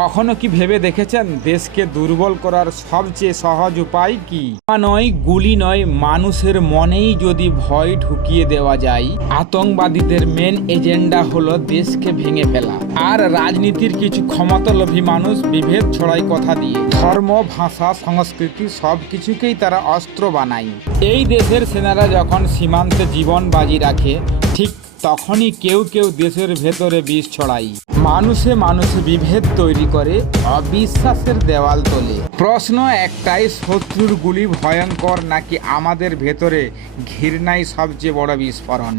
কখনো কি ভেবে দেখেছেন দেশকে দুর্বল করার সবচেয়ে সহজ উপায় কি? নয়, গুলি নয়, মানুষের মনেই যদি ভয় ঢুকিয়ে দেওয়া যায়, আতঙ্কবাদীদের মেন এজেন্ডা হলো দেশকে ভেঙে ফেলা। আর রাজনীতির কিছু ক্ষমতালোভী মানুষ বিভেদ ছড়াই কথা দিয়ে। ধর্ম, ভাষা, সংস্কৃতি সব কিছুকেই তারা অস্ত্র বানায়। এই দেশের সেনারা যখন সীমান্তে জীবন বাজি রাখে, ঠিক তখনই কেউ কেউ দেশের ভেতরে বিষ ছড়াই। মানুষে মানুষে বিভেদ তৈরি করে অবিশ্বাসের দেওয়াল তোলে। প্রশ্ন একটাই, শত্রুর গুলি ভয়ঙ্কর নাকি আমাদের ভেতরে ঘৃণাই সবচেয়ে বড় বিস্ফোরণ?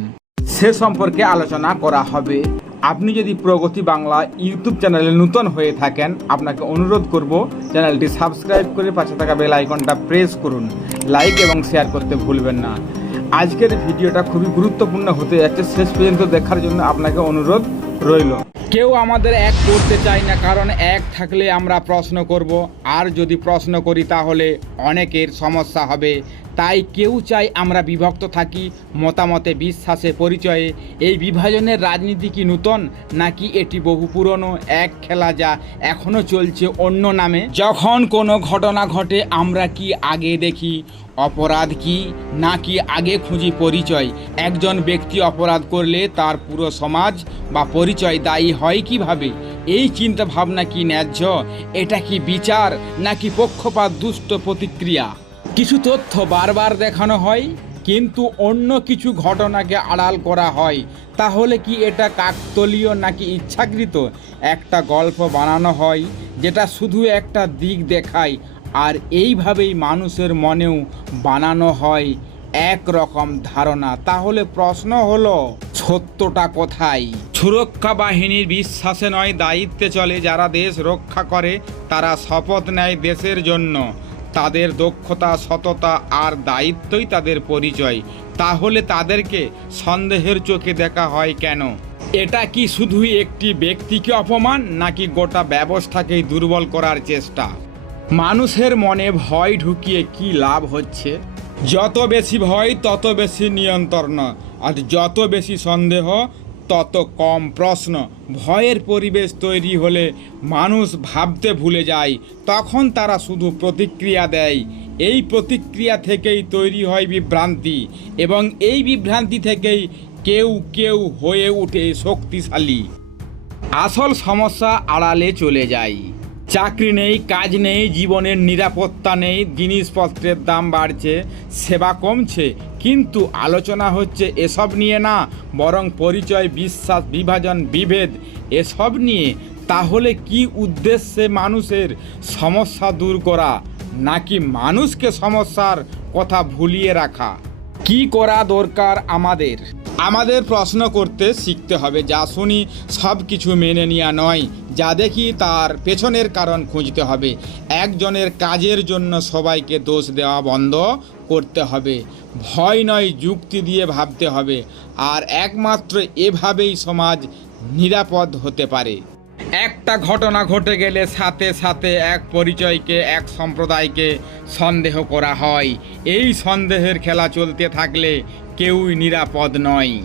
সে সম্পর্কে আলোচনা করা হবে। আপনি যদি প্রগতি বাংলা ইউটিউব চ্যানেলে নূতন হয়ে থাকেন, আপনাকে অনুরোধ করব চ্যানেলটি সাবস্ক্রাইব করে পাশে থাকা বেল আইকনটা প্রেস করুন। লাইক এবং শেয়ার করতে ভুলবেন না। আজকের ভিডিওটা খুবই গুরুত্বপূর্ণ হতে যাচ্ছে। শেষ পর্যন্ত দেখার জন্য আপনাকে অনুরোধ রইল। কেউ আমাদের এক করতে চায় না, কারণ এক থাকলে আমরা প্রশ্ন করব। আর যদি প্রশ্ন করি, তাহলে অনেকের সমস্যা হবে। তাই কেউ চাই আমরা বিভক্ত থাকি, মতামতে বিশ্বাসে পরিচয়ে। এই বিভাজনের রাজনীতি কি নূতন, নাকি এটি বহু পুরনো? এক খেলা যা এখনও চলছে অন্য নামে। যখন কোনো ঘটনা ঘটে, আমরা কি আগে দেখি? অপরাধ কি, নাকি আগে খুঁজি পরিচয়? একজন ব্যক্তি অপরাধ করলে তার পুরো সমাজ বা পরিচয় দায়ী হয় কীভাবে? এই চিন্তা ভাবনা কি ন্যায্য? এটা কি বিচার, নাকি পক্ষপাত, দুষ্ট প্রতিক্রিয়া? কিছু তথ্য বারবার দেখানো হয়, কিন্তু অন্য কিছু ঘটনাকে আড়াল করা হয়। তাহলে কি এটা কাকতলীয় নাকি ইচ্ছাকৃত? একটা গল্প বানানো হয়, যেটা শুধু একটা দিক দেখায়, আর এইভাবেই মানুষের মনেও বানানো হয় এক রকম ধারণা। তাহলে প্রশ্ন হলো, সত্যটা কোথায়? সুরক্ষা বাহিনীর বিশ্বাসে নয়, দায়িত্বে চলে যারা দেশ রক্ষা করে, তারা শপথ নেয় দেশের জন্য। তাদের দক্ষতা, সততা আর দায়িত্বই তাদের পরিচয়। তাহলে তাদেরকে সন্দেহের চোখে দেখা হয় কেন? এটা কি শুধুই একটি ব্যক্তিকে অপমান, নাকি গোটা ব্যবস্থাকেই দুর্বল করার চেষ্টা? মানুষের মনে ভয় ঢুকিয়ে কি লাভ হচ্ছে? যত বেশি ভয়, তত বেশি নিয়ন্ত্রণ। আর যত বেশি সন্দেহ তত কম প্রশ্ন। ভয়ের পরিবেশ তৈরি হলে মানুষ ভাবতে ভুলে যায়, তখন তারা শুধু প্রতিক্রিয়া দেয়। এই প্রতিক্রিয়া থেকেই তৈরি হয় বিভ্রান্তি এবং এই বিভ্রান্তি থেকেই কেউ কেউ হয়ে ওঠে শক্তিশালী। আসল সমস্যা আড়ালে চলে যায়। চাকরি নেই, কাজ নেই, জীবনের নিরাপত্তা নেই, জিনিসপত্রের দাম বাড়ছে, সেবা কমছে। কিন্তু আলোচনা হচ্ছে এসব নিয়ে না, বরং পরিচয়, বিশ্বাস, বিভাজন, বিভেদ এসব নিয়ে। তাহলে কি উদ্দেশ্যে মানুষের সমস্যা দূর করা, নাকি মানুষকে সমস্যার কথা ভুলিয়ে রাখা? কি করা দরকার আমাদের? আমাদের প্রশ্ন করতে শিখতে হবে, যা শুনি সব কিছু মেনে নেওয়া নয়, যা দেখি তার পেছনের কারণ খুঁজতে হবে। একজনের কাজের জন্য সবাইকে দোষ দেওয়া বন্ধ করতে হবে। ভয় নয় যুক্তি দিয়ে ভাবতে হবে, আর একমাত্র এভাবেই সমাজ নিরাপদ হতে পারে। একটা ঘটনা ঘটে গেলে সাথে সাথে এক পরিচয়কে, এক সম্প্রদায়কে সন্দেহ করা হয়। এই সন্দেহের খেলা চলতে থাকলে কেউই নিরাপদ নয়।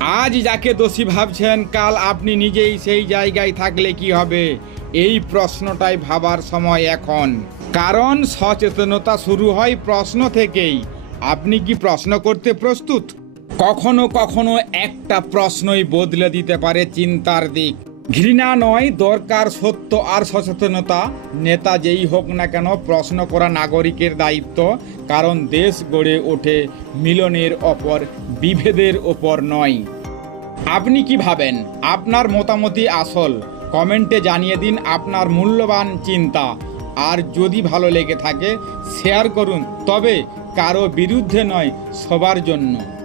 আজ যাকে দোষী ভাবছেন, কাল আপনি নিজেই সেই জায়গায় থাকলে কি হবে? এই প্রশ্নটাই ভাবার সময় এখন। কারণ সচেতনতা শুরু হয় প্রশ্ন থেকেই। আপনি কি প্রশ্ন করতে প্রস্তুত? কখনো কখনো একটা প্রশ্নই বদলে দিতে পারে চিন্তার দিক। ঘৃণা নয়, দরকার সত্য আর সচেতনতা। নেতা যেই হোক না কেন, প্রশ্ন করা নাগরিকের দায়িত্ব, কারণ দেশ গড়ে ওঠে মিলনের ওপর, বিভেদের ওপর নয়। আপনি কি ভাবেন? আপনার মতামতই আসল। কমেন্টে জানিয়ে দিন আপনার মূল্যবান চিন্তা। আর যদি ভালো লেগে থাকে, শেয়ার করুন। তবে কারও বিরুদ্ধে নয়, সবার জন্য।